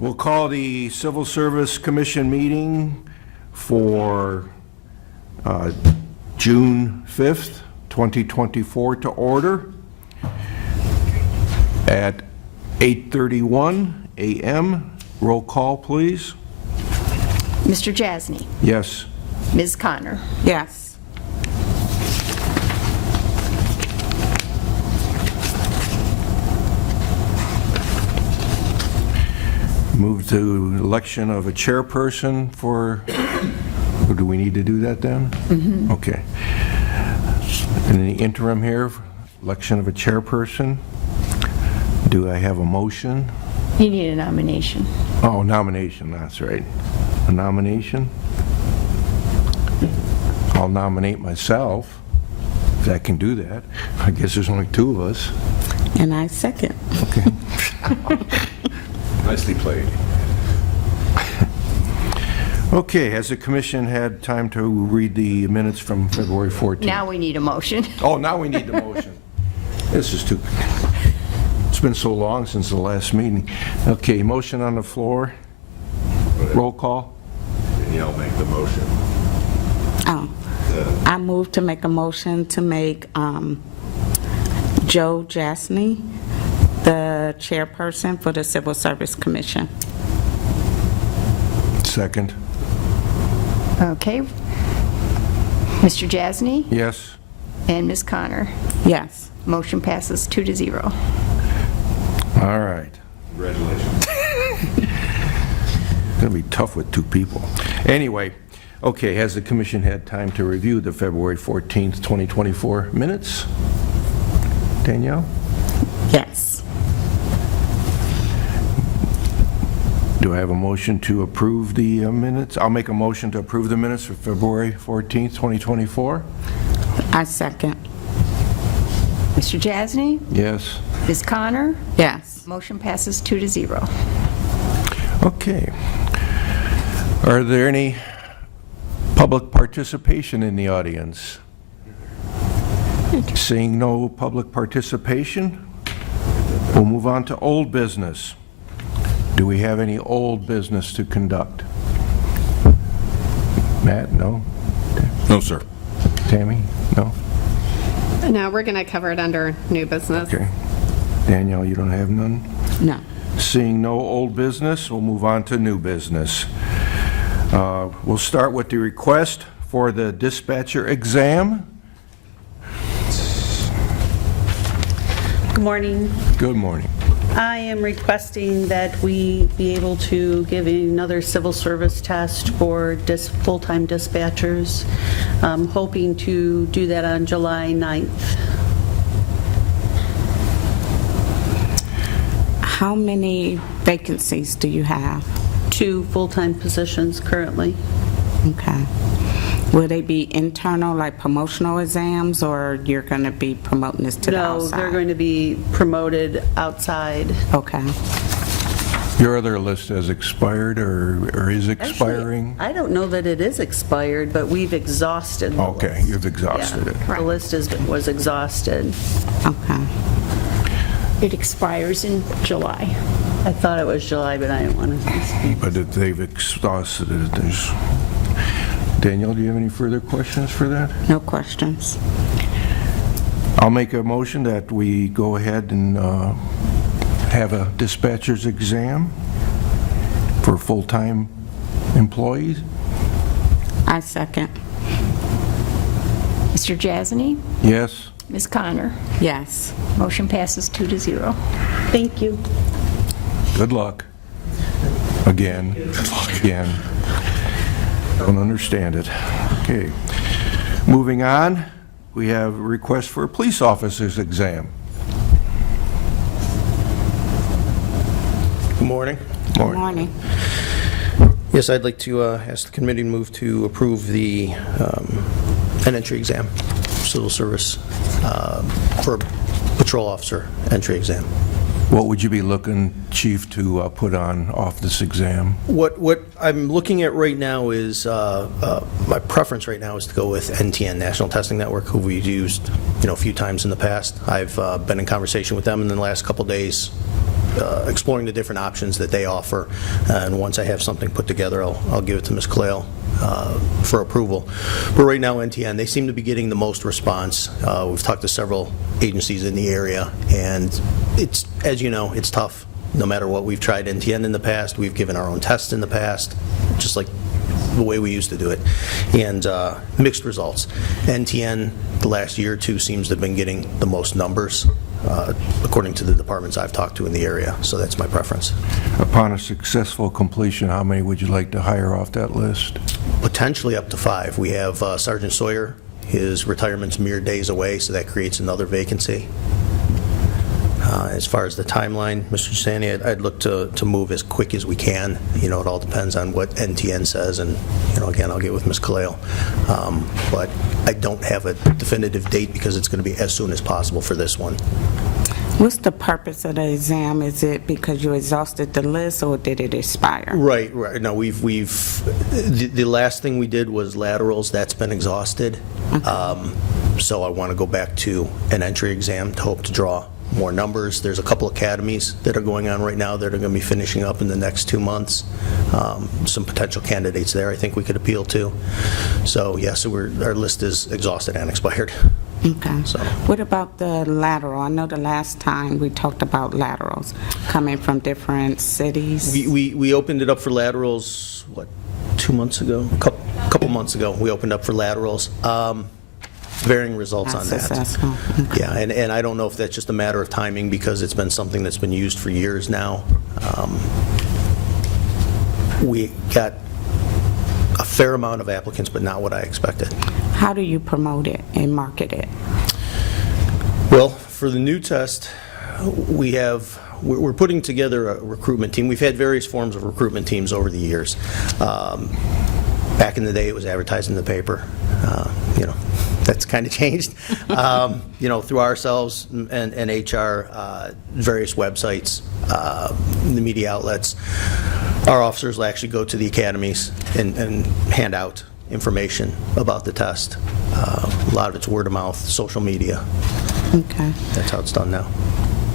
We'll call the Civil Service Commission meeting for June 5th, 2024 to order at 8:31 a.m. Roll call, please. Mr. Jasny. Yes. Ms. Connor. Yes. Move to election of a chairperson for, or do we need to do that then? Mm-hmm. Okay. In the interim here, election of a chairperson. Do I have a motion? You need a nomination. Oh, nomination, that's right. A nomination? I'll nominate myself, if I can do that. I guess there's only two of us. And I second. Okay. Nicely played. Okay, has the commission had time to read the minutes from February 14th? Now we need a motion. Oh, now we need the motion. This is too, it's been so long since the last meeting. Okay, motion on the floor. Roll call. Danielle make the motion. Oh, I move to make a motion to make Joe Jasny the chairperson for the Civil Service Commission. Second. Okay. Mr. Jasny Yes. and Ms. Connor. Yes. Motion passes 2-0. All right. Congratulations. It's going to be tough with two people. Anyway, okay, has the commission had time to review the February 14th, 2024 minutes? Danielle? Yes. Do I have a motion to approve the minutes? I'll make a motion to approve the minutes for February 14th, 2024. I second. Mr. Jasny, Yes. Ms. Connor. Yes. Motion passes 2-0. Okay. Are there any public participation in the audience? Seeing no public participation, we'll move on to old business. Do we have any old business to conduct? Matt, no? No, sir. Tammy, no? No, we're going to cover it under new business. Okay. Danielle, you don't have none? No. Seeing no old business, we'll move on to new business. We'll start with the request for the dispatcher exam. Good morning. Good morning. I am requesting that we be able to give another civil service test for full-time dispatchers. I'm hoping to do that on July 9th. How many vacancies do you have? 2 full-time positions currently. Okay. Will they be internal, like promotional exams, or you're going to be promoting this to the No, outside? they're going to be promoted outside. Okay. Your other list has expired or is expiring? Actually, I don't know that it is expired, but we've exhausted the Okay, list. you've exhausted it. The list was exhausted. Okay. It expires in July. I thought it was July, but I didn't want to speak. But if they've exhausted it, there's... Danielle, do you have any further questions for that? No questions. I'll make a motion that we go ahead and have a dispatcher's exam for full-time employees. I second. Mr. Jasny, Yes? Ms. Connor. Yes. Motion passes 2-0. Thank you. Good luck. Again. Again. Don't understand it. Okay. Moving on, we have a request for a police officer's exam. Good morning. Good morning. Yes, I'd like to ask the committee to move to approve the an entry exam, civil service, for patrol officer entry exam. What would you be looking, Chief, to put on off this exam? What I'm looking at right now is, my preference right now is to go with NTN, National Testing Network, who we've used, a few times in the past. I've been in conversation with them in the last couple days exploring the different options that they offer, and once I have something put together, I'll give it to Ms. Clayle for approval. But right now, NTN, they seem to be getting the most response. We've talked to several agencies in the area, and it's, as you know, it's tough. No matter what, we've tried NTN in the past, we've given our own tests in the past, just like the way we used to do it, and mixed results. NTN, the last year or two, seems to have been getting the most numbers, according to the departments I've talked to in the area, so that's my preference. Upon a successful completion, how many would you like to hire off that list? Potentially up to 5. We have Sergeant Sawyer. His retirement's mere days away, so that creates another vacancy. As far as the timeline, Mr. Giussani, I'd look to move as quick as we can. It all depends on what NTN says, and, again, I'll get with Ms. Kaleo. But I don't have a definitive date because it's going to be as soon as possible for this one. What's the purpose of the exam? Is it because you exhausted the list, or did it expire? Right. No, the last thing we did was laterals. That's been exhausted. So I want to go back to an entry exam to hope to draw more numbers. There's a couple academies that are going on right now that are going to be finishing up in the next 2 months. Some potential candidates there I think we could appeal to. So, so our list is exhausted and expired. Okay. So. What about the lateral? I know the last time we talked about laterals coming from different cities. We opened it up for laterals, 2 months ago? A couple months ago, we opened up for laterals. Varying results on that. Successful. Okay. Yeah, and I don't know if that's just a matter of timing because it's been something that's been used for years now. We got a fair amount of applicants, but not what I expected. How do you promote it and market it? Well, for the new test, we're putting together a recruitment team. We've had various forms of recruitment teams over the years. Back in the day, it was advertised in the paper. That's kind of changed. Through ourselves and HR, various websites, the media outlets, our officers will actually go to the academies and hand out information about the test. A lot of it's word of mouth, social media. Okay. That's how it's done now.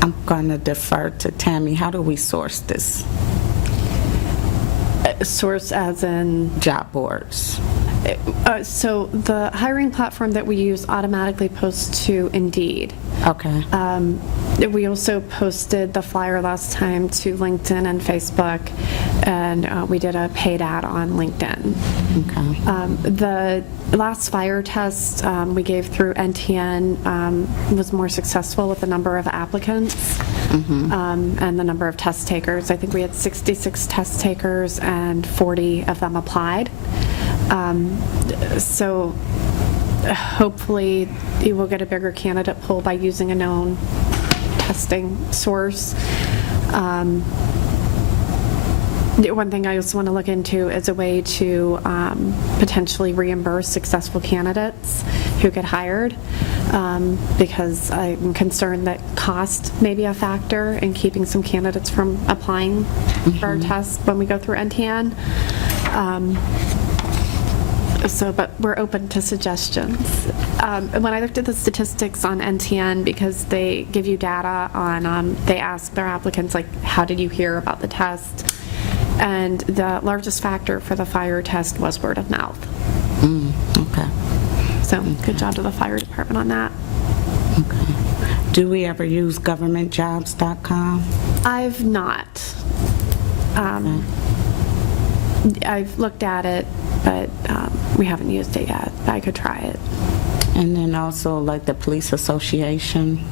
I'm going to defer to Tammy. How do we source this? Source as in? Job boards. So the hiring platform that we use automatically posts to Indeed. Okay. We also posted the flyer last time to LinkedIn and Facebook, and we did a paid ad on LinkedIn. Okay. The last fire test we gave through NTN was more successful with the number of applicants and the number of test takers. I think we had 66 test takers and 40 of them applied. So hopefully you will get a bigger candidate pool by using a known testing source. One thing I also want to look into is a way to potentially reimburse successful candidates who get hired, because I'm concerned that cost may be a factor in keeping some candidates from applying for our test when we go through NTN. But we're open to suggestions. When I looked at the statistics on NTN, because they give you data on, they ask their applicants, like, how did you hear about the test? And the largest factor for the fire test was word of mouth. Okay. So good job to the fire department on that. Okay. Do we ever use governmentjobs.com? I've not. I've looked at it, but we haven't used it yet. I could try it. And then also like the police association?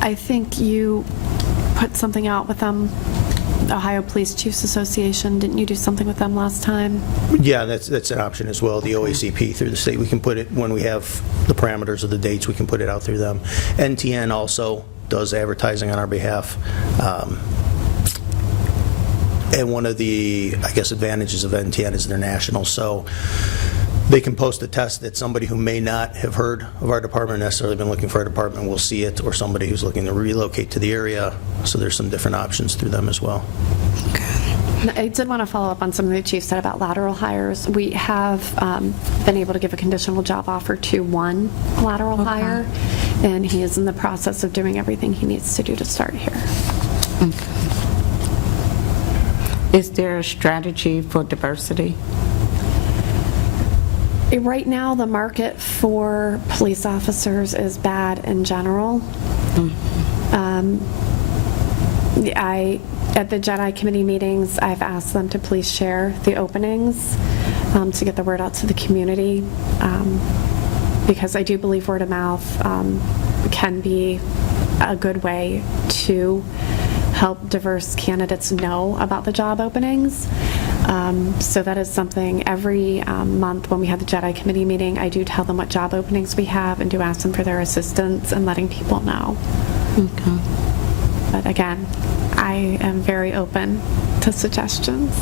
I think you put something out with them, Ohio Police Chiefs Association. Didn't you do something with them last time? Yeah, that's an option as well. The OACP through the state, we can put it when we have the parameters of the dates. We can put it out through them. NTN also does advertising on our behalf. And one of the, I guess, advantages of NTN is they're national, so they can post a test that somebody who may not have heard of our department, necessarily been looking for our department, will see it, or somebody who's looking to relocate to the area. So there's some different options through them as well. I did want to follow up on something the chief said about lateral hires. We have been able to give a conditional job offer to one lateral hire, and he is in the process of doing everything he needs to do to start here. Is there a strategy for diversity? Right now, the market for police officers is bad in general. At the Jedi Committee meetings, I've asked them to please share the openings to get the word out to the community, because I do believe word of mouth can be a good way to help diverse candidates know about the job openings. So that is something every month when we have the Jedi Committee meeting, I do tell them what job openings we have and do ask them for their assistance in letting people know. Okay. But again, I am very open to suggestions.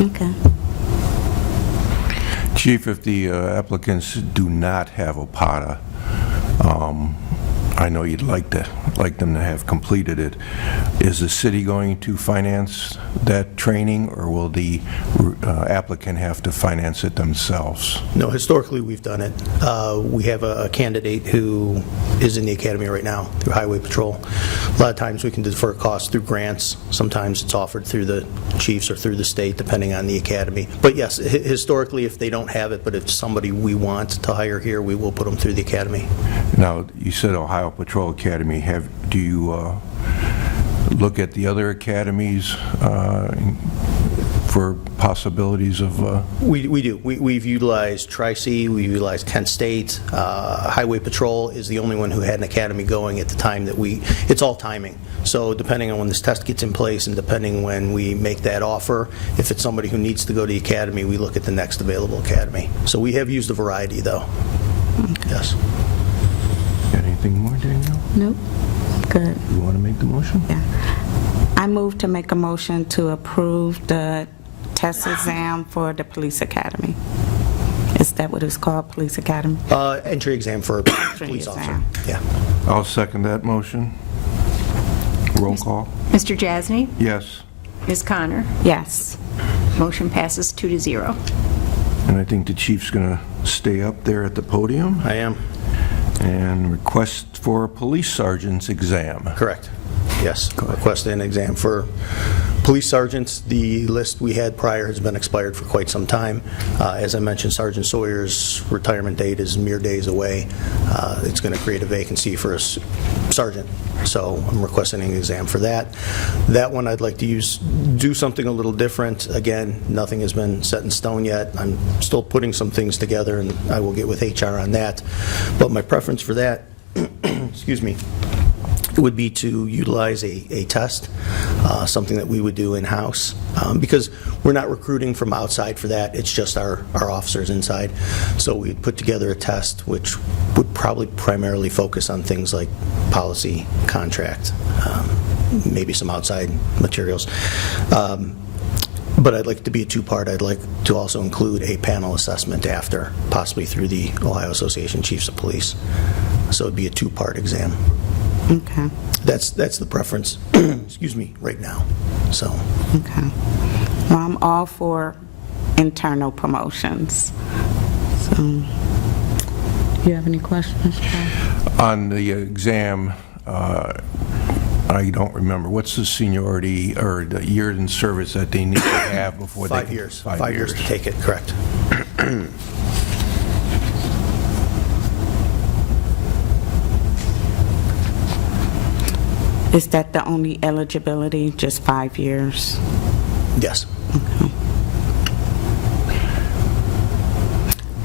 Okay. Chief, if the applicants do not have OPATA, I know you'd like them to have completed it. Is the city going to finance that training, or will the applicant have to finance it themselves? No, historically, we've done it. We have a candidate who is in the academy right now through Highway Patrol. A lot of times, we can defer costs through grants. Sometimes it's offered through the chiefs or through the state, depending on the academy. But yes, historically, if they don't have it, but if somebody we want to hire here, we will put them through the academy. Now, you said Ohio Patrol Academy. Do you look at the other academies for possibilities of? We do. We've utilized Tri-C, we've utilized Kent State. Highway Patrol is the only one who had an academy going at the time that it's all timing. So depending on when this test gets in place and depending when we make that offer, if it's somebody who needs to go to the academy, we look at the next available academy. So we have used a variety, though. Yes. Got anything more, Danielle? Nope. Good. You want to make the motion? Yeah. I move to make a motion to approve the test exam for the police academy. Is that what it's called, police academy? Entry exam for a police officer. exam. Yeah. I'll second that motion. Roll call. Mr. Jasny? Yes. Ms. Connor? Yes. Motion passes 2-0. And I think the chief's going to stay up there at the podium I am. and request for a police sergeant's exam. Correct. Yes. Request an exam for police sergeants. The list we had prior has been expired for quite some time. As I mentioned, Sergeant Sawyer's retirement date is mere days away. It's going to create a vacancy for a sergeant. So I'm requesting an exam for that. That one I'd like to do something a little different. Again, nothing has been set in stone yet. I'm still putting some things together, and I will get with HR on that. But my preference for that, excuse me, would be to utilize a test, something that we would do in-house, because we're not recruiting from outside for that. It's just our officers inside. So we'd put together a test which would probably primarily focus on things like policy, contract, maybe some outside materials. But I'd like it to be a two-part. I'd like to also include a panel assessment after, possibly through the Ohio Association of Chiefs of Police. So it'd be a two-part exam. Okay. That's the preference, excuse me, right now. So, Okay. Well, I'm all for internal promotions. So, do you have any questions, Joe? On the exam, I don't remember. What's the seniority or the years in service that they need to have before they 5 can- years. 5 years to take it, correct. Is that the only eligibility, just 5 years? Yes.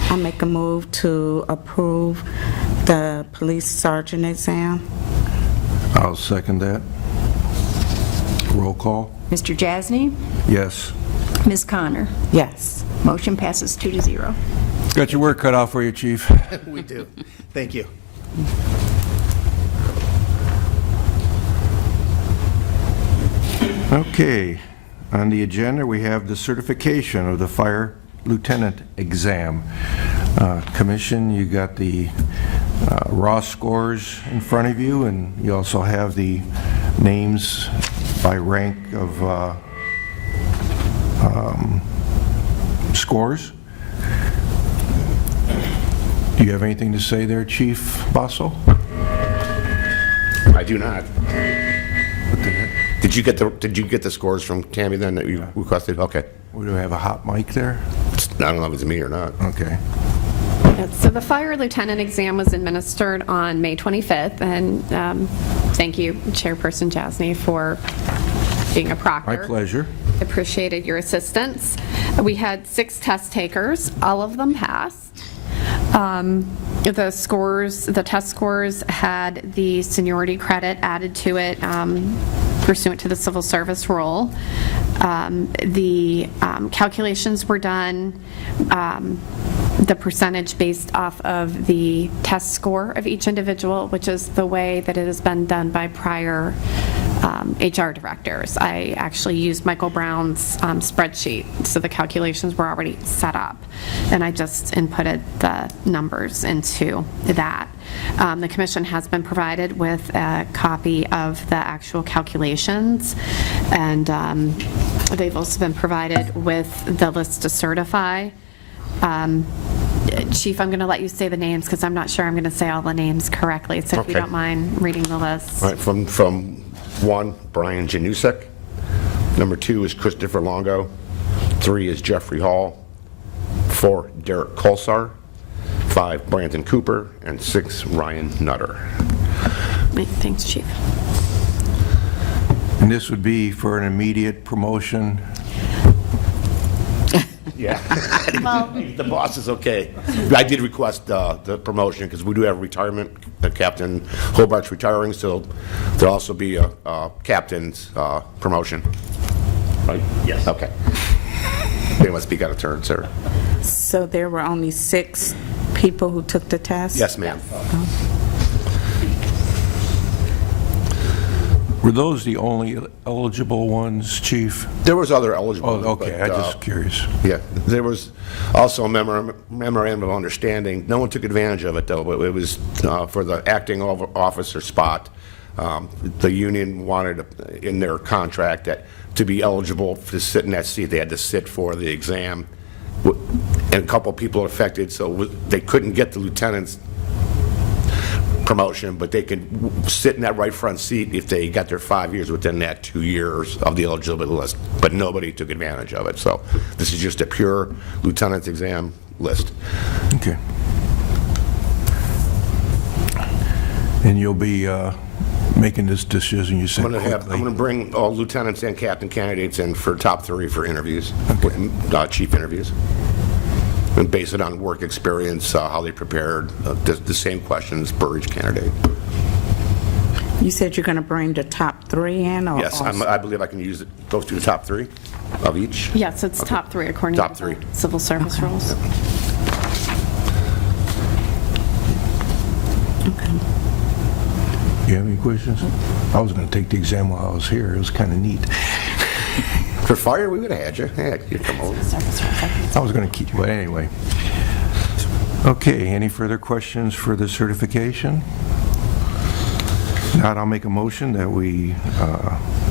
I make a move to approve the police sergeant exam. I'll second that. Roll call. Mr. Jasny? Yes. Ms. Connor? Yes. Motion passes 2-0. Got your work cut out for you, Chief. We do. Thank you. Okay, on the agenda, we have the certification of the fire lieutenant exam. Commission, you got the raw scores in front of you, and you also have the names by rank of scores. Do you have anything to say there, Chief Bossel? I do not. Did you get the scores from Tammy then that you requested? Okay. We do have a hot mic there? I don't know if it's me or not. Okay. So the fire lieutenant exam was administered on May 25th, and thank you, Chairperson Jasny, for being a proctor. My pleasure. Appreciated your assistance. We had 6 test takers. All of them passed. The test scores had the seniority credit added to it pursuant to the civil service rule. The calculations were done, the percentage based off of the test score of each individual, which is the way that it has been done by prior HR directors. I actually used Michael Brown's spreadsheet, so the calculations were already set up, and I just inputted the numbers into that. The commission has been provided with a copy of the actual calculations, and they've also been provided with the list to certify. Chief, I'm going to let you say the names because I'm not sure I'm going to say all the names correctly, so if you Okay. don't mind reading the list. All right, from 1, Brian Janusek. Number 2 is Christopher Longo. 3 is Jeffrey Hall. 4, Derek Colsar. 5, Brandon Cooper. And 6, Ryan Nutter. Thanks, Chief. And this would be for an immediate promotion? Yeah. The boss is okay. I did request the promotion because we do have retirement. Captain Hobart's retiring, so there'll also be a captain's promotion. Right? Yes. Okay. They must speak out of turn, sir. So there were only 6 people who took the test? Yes, ma'am. Were those the only eligible ones, Chief? There was other eligible. Oh, okay, I'm just curious. Yeah, there was also a memorandum of understanding. No one took advantage of it, though, but it was for the acting officer spot. The union wanted in their contract that to be eligible to sit in that seat, they had to sit for the exam. And a couple people affected, so they couldn't get the lieutenant's promotion, but they could sit in that right front seat if they got their 5 years within that 2 years of the eligibility list, but nobody took advantage of it. So this is just a pure lieutenant's exam list. Okay. And you'll be making this decision, you said, I'm going quickly? to bring all lieutenants and captain candidates in for top 3 for interviews, chief interviews. And base it on work experience, how they prepared, the same questions per each candidate. You said you're going to bring the top 3 in? Or Yes, also- I believe I can use those 2 top 3 of each. Yes, it's top 3 according Top to 3. the civil service rules. You have any questions? I was going to take the exam while I was here. It was kind of neat. For fire, we would have had you. Yeah, you come over. I was going to keep, but anyway. Okay, any further questions for the certification? Not, I'll make a motion that we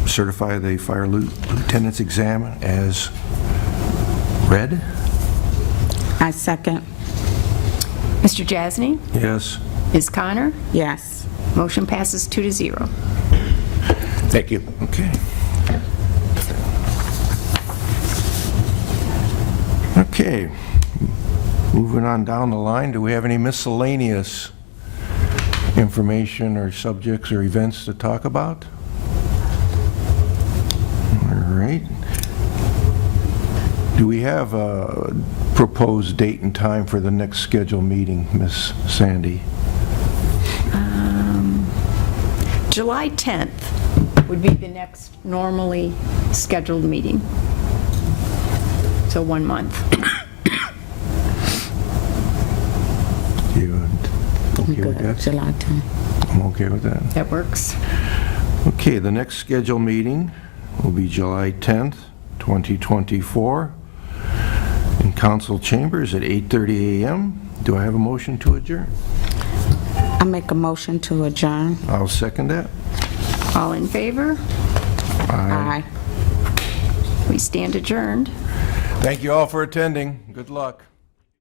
certify the fire lieutenant's exam as read. I second. Mr. Jasny? Yes. Ms. Connor? Yes. Motion passes 2-0. Thank you. Okay. Okay, moving on down the line, do we have any miscellaneous information or subjects or events to talk about? All right. Do we have a proposed date and time for the next scheduled meeting, Miss Sandy? July 10th would be the next normally scheduled meeting. So 1 month. You okay with Good. that? July 10th. I'm okay with that. That works. Okay, the next scheduled meeting will be July 10th, 2024, in council chambers at 8:30 a.m. Do I have a motion to adjourn? I make a motion to adjourn. I'll second that. All in favor? Aye. We stand adjourned. Thank you all for attending. Good luck.